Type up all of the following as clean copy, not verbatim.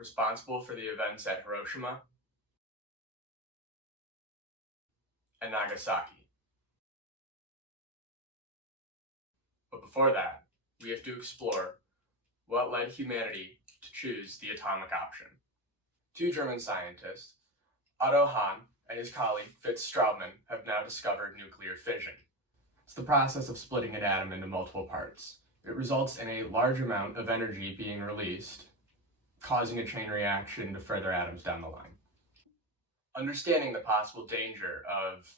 responsible for the events at Hiroshima and Nagasaki. But before that, we have to explore what led humanity to choose the atomic option. Two German scientists, Otto Hahn and his colleague Fritz Straubmann, have now discovered nuclear fission. It's the process of splitting an atom into multiple parts. It results in a large amount of energy being released, causing a chain reaction to further atoms down the line. Understanding the possible danger of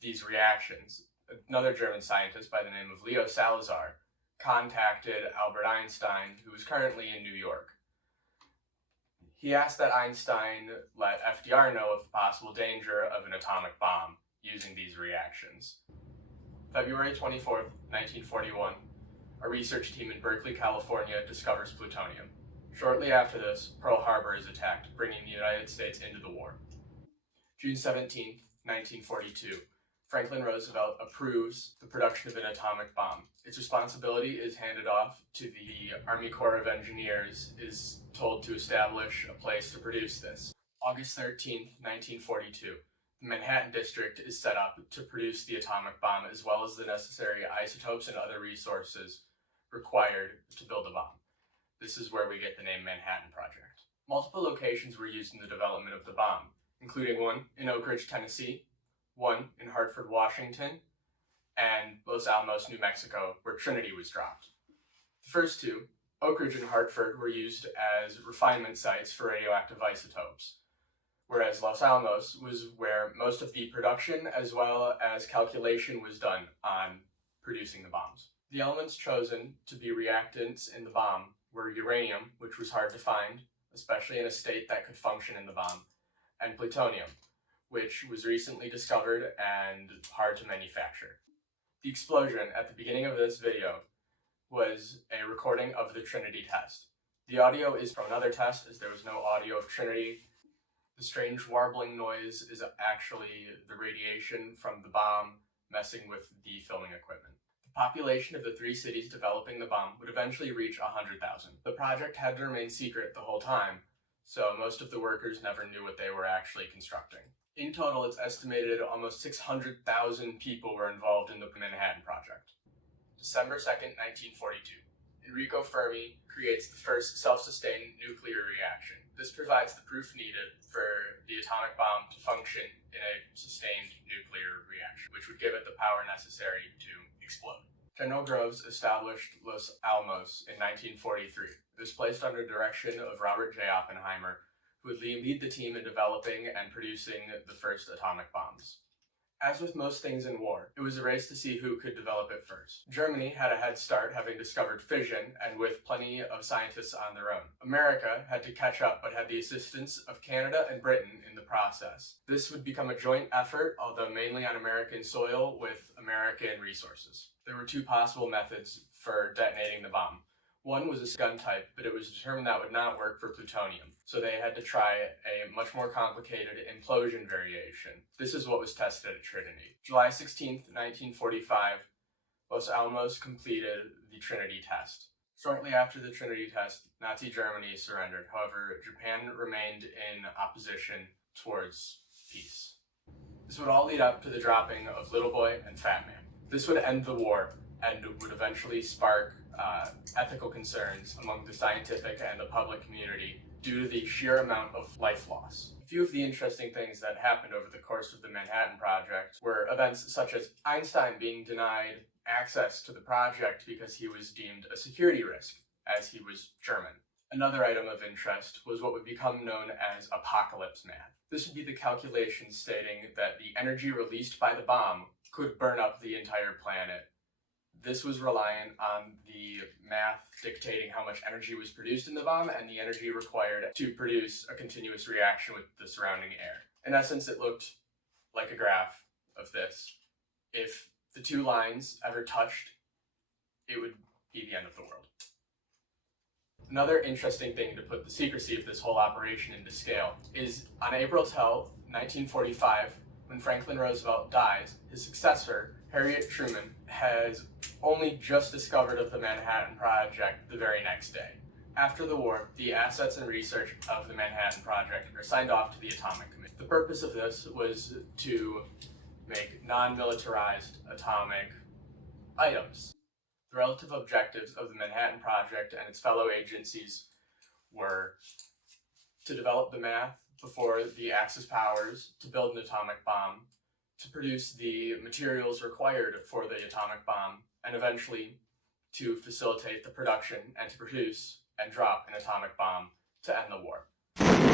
these reactions, another German scientist by the name of Leo Salazar contacted Albert Einstein, who is currently in New York. He asked that Einstein let FDR know of the possible danger of an atomic bomb using these reactions. February 24th, 1941, a research team in Berkeley, California discovers plutonium. Shortly after this, Pearl Harbor is attacked, bringing the United States into the war. June 17th, 1942, Franklin Roosevelt approves the production of an atomic bomb. Its responsibility is handed off to the Army Corps of Engineers, is told to establish a place to produce this. August 13th, 1942, the Manhattan District is set up to produce the atomic bomb, as well as the necessary isotopes and other resources required to build a bomb. This is where we get the name Manhattan Project. Multiple locations were used in the development of the bomb, including one in Oak Ridge, Tennessee, one in Hartford, Washington, and Los Alamos, New Mexico, where Trinity was dropped. The first two, Oak Ridge and Hartford, were used as refinement sites for radioactive isotopes, whereas Los Alamos was where most of the production as well as calculation was done on producing the bombs. The elements chosen to be reactants in the bomb were uranium, which was hard to find, especially in a state that could function in the bomb, and plutonium, which was recently discovered and hard to manufacture. The explosion at the beginning of this video was a recording of the Trinity test. The audio is from another test, as there was no audio of Trinity. The strange warbling noise is actually the radiation from the bomb messing with the filming equipment. The population of the three cities developing the bomb would eventually reach 100,000. The project had to remain secret the whole time, so most of the workers never knew what they were actually constructing. In total, it's estimated almost 600,000 people were involved in the Manhattan Project. December 2nd, 1942. Enrico Fermi creates the first self-sustained nuclear reaction. This provides the proof needed for the atomic bomb to function in a sustained nuclear reaction, which would give it the power necessary to explode. General Groves established Los Alamos in 1943. It was placed under direction of Robert J. Oppenheimer, who would lead the team in developing and producing the first atomic bombs. As with most things in war, it was a race to see who could develop it first. Germany had a head start, having discovered fission and with plenty of scientists on their own. America had to catch up, but had the assistance of Canada and Britain in the process. This would become a joint effort, although mainly on American soil with American resources. There were two possible methods for detonating the bomb. One was a gun type, but it was determined that would not work for plutonium, so they had to try a much more complicated implosion variation. This is what was tested at Trinity. July 16th, 1945, Los Alamos completed the Trinity test. Shortly after the Trinity test, Nazi Germany surrendered. However, Japan remained in opposition towards peace. This would all lead up to the dropping of Little Boy and Fat Man. This would end the war and would eventually spark ethical concerns among the scientific and the public community due to the sheer amount of life loss. A few of the interesting things that happened over the course of the Manhattan Project were events such as Einstein being denied access to the project because he was deemed a security risk, as he was German. Another item of interest was what would become known as apocalypse math. This would be the calculation stating that the energy released by the bomb could burn up the entire planet. This was reliant on the math dictating how much energy was produced in the bomb and the energy required to produce a continuous reaction with the surrounding air. In essence, it looked like a graph of this. If the two lines ever touched, it would be the end of the world. Another interesting thing to put the secrecy of this whole operation into scale is on April 12th, 1945, when Franklin Roosevelt dies, his successor, Harriet Truman, has only just discovered of the Manhattan Project the very next day. After the war, the assets and research of the Manhattan Project were signed off to the Atomic Committee. The purpose of this was to make non-militarized atomic items. The relative objectives of the Manhattan Project and its fellow agencies were to develop the math before the Axis powers, to build an atomic bomb, to produce the materials required for the atomic bomb, and eventually to facilitate the production and to produce and drop an atomic bomb to end the war.